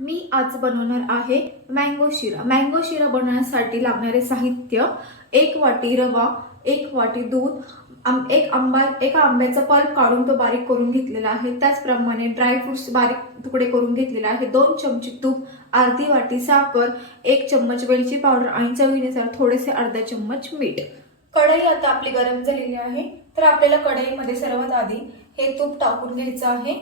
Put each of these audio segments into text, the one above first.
मी आज बनवणार आहे मँगो शिरा. मँगो शिरा बनवण्यासाठी लागणारे साहित्य एक वाटी रवा एक वाटी दूध आम एक आंबा एका आंब्याचा पल्प काढून तो बारीक करून घेतलेला आहे. त्याचप्रमाणे ड्रायफ्रुट्स बारीक तुकडे करून घेतलेले आहे. दोन चमचे तूप अर्धी वाटी साखर एक चम्मच वेलची पावडर आणि चवीनुसार थोडेसे अर्धा चम्मच मीठ. कढई आता आपली गरम झालेली आहे. तर आपल्याला कढईमध्ये सर्वात आधी हे तूप टाकून घ्यायचं आहे.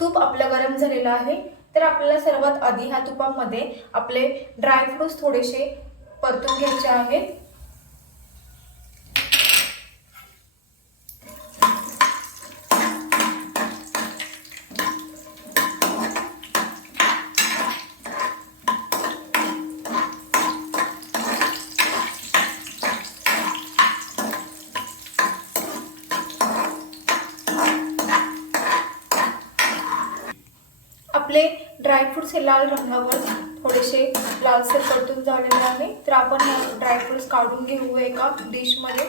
तूप आपलं गरम झालेलं आहे तर आपल्याला सर्वात आधी ह्या तुपामध्ये आपले ड्रायफ्रुट्स थोडेसे परतून घ्यायचे आहेत. आपले ड्रायफ्रुट्स हे लाल रंगावर थोडेसे लालसर परतून झालेले आहे. तर आपण ड्रायफ्रूट्स ड्रायफ्रुट्स काढून घेऊ एका डिशमध्ये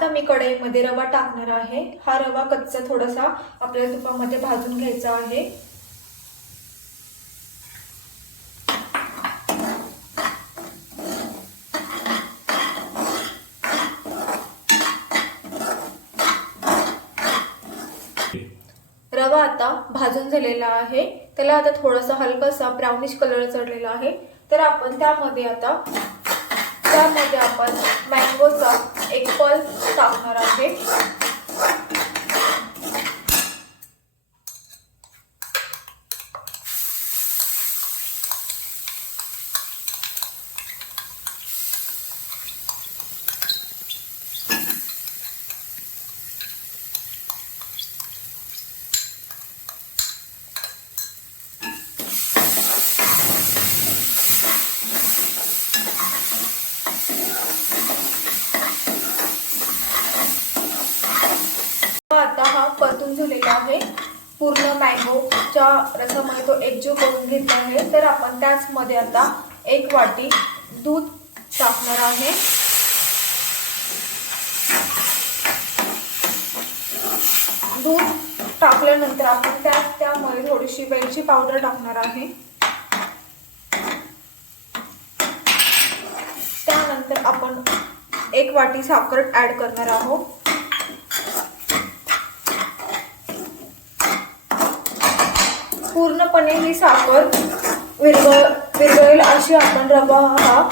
आता मी कढईमध्ये रवा टाकणार आहे. हा रवा कच्चा थोडासा आपल्याला तुपामध्ये भाजून घ्यायचा आहे. रवा आता भाजून झालेला आहे. त्याला आता थोडासा हलकासा ब्राउनिश कलर चढलेला आहे. तर आपण त्यामध्ये आता त्यामध्ये आपण मँगोचा एक पल्स टाकणार आहे आता हा झालेला आहे. पूर्ण मँगोच्या रसामध्ये तो एकजीव करून घेतला आहे. तर आपण त्याचमध्ये आता एक वाटी दूध टाकणार आहे. दूध टाकल्यानंतर आपण त्या त्यामध्ये थोडीशी वेलची पावडर टाकणार आहे. त्यानंतर आपण एक वाटी साखर ॲड करणार आहोत. पूर्णपणे ही साखर विरघळ विरघळेल अशी आपण रवा हा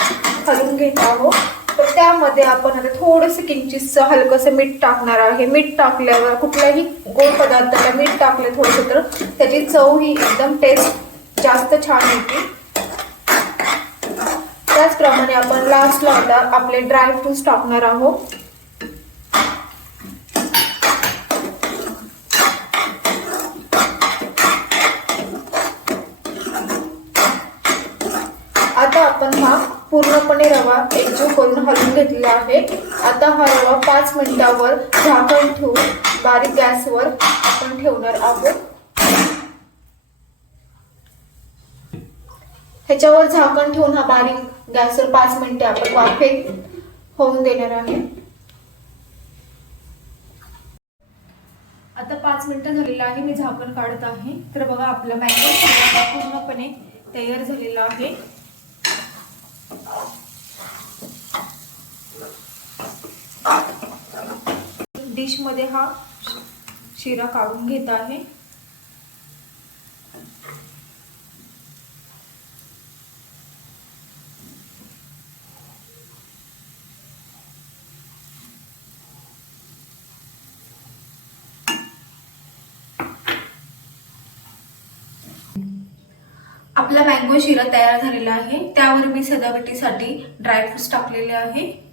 हलवून घेत आहोत. तर त्यामध्ये आपण आता थोडंसं किंचितचं हलकंसं मीठ टाकणार आहे. मीठ टाकल्यावर कुठल्याही गोड पदार्थाला मीठ टाकले थोडंसं तर त्याची चव ही एकदम टेस्ट जास्त छान येते. त्याचप्रमाणे आपण लास्टला आता आपले ड्रायफ्रूट्स टाकणार आहोत आता आपण हा पूर्णपणे रवा एकजीव करून हलवून घेतलेला आहे. आता हा रवा पाच मिनिटावर झाकण ठेवून बारीक गॅसवर आपण ठेवणार आहोत. ह्याच्यावर झाकण ठेवून हा बारीक गॅसवर पाच मिनिटे आपण वाफेत होऊन देणार आहे. आता पाच मिनिटं झालेलं आहे मी झाकण काढत आहे. तर बघा आपला मॅंगो पूर्णपणे तयार झालेला आहे. डिशमध्ये हा शिरा काढून घेत आहे. आपला मँगो शिरा तयार झालेला आहे. त्यावर मी सजावटीसाठी ड्रायफ्रुट्स टाकलेले आहे.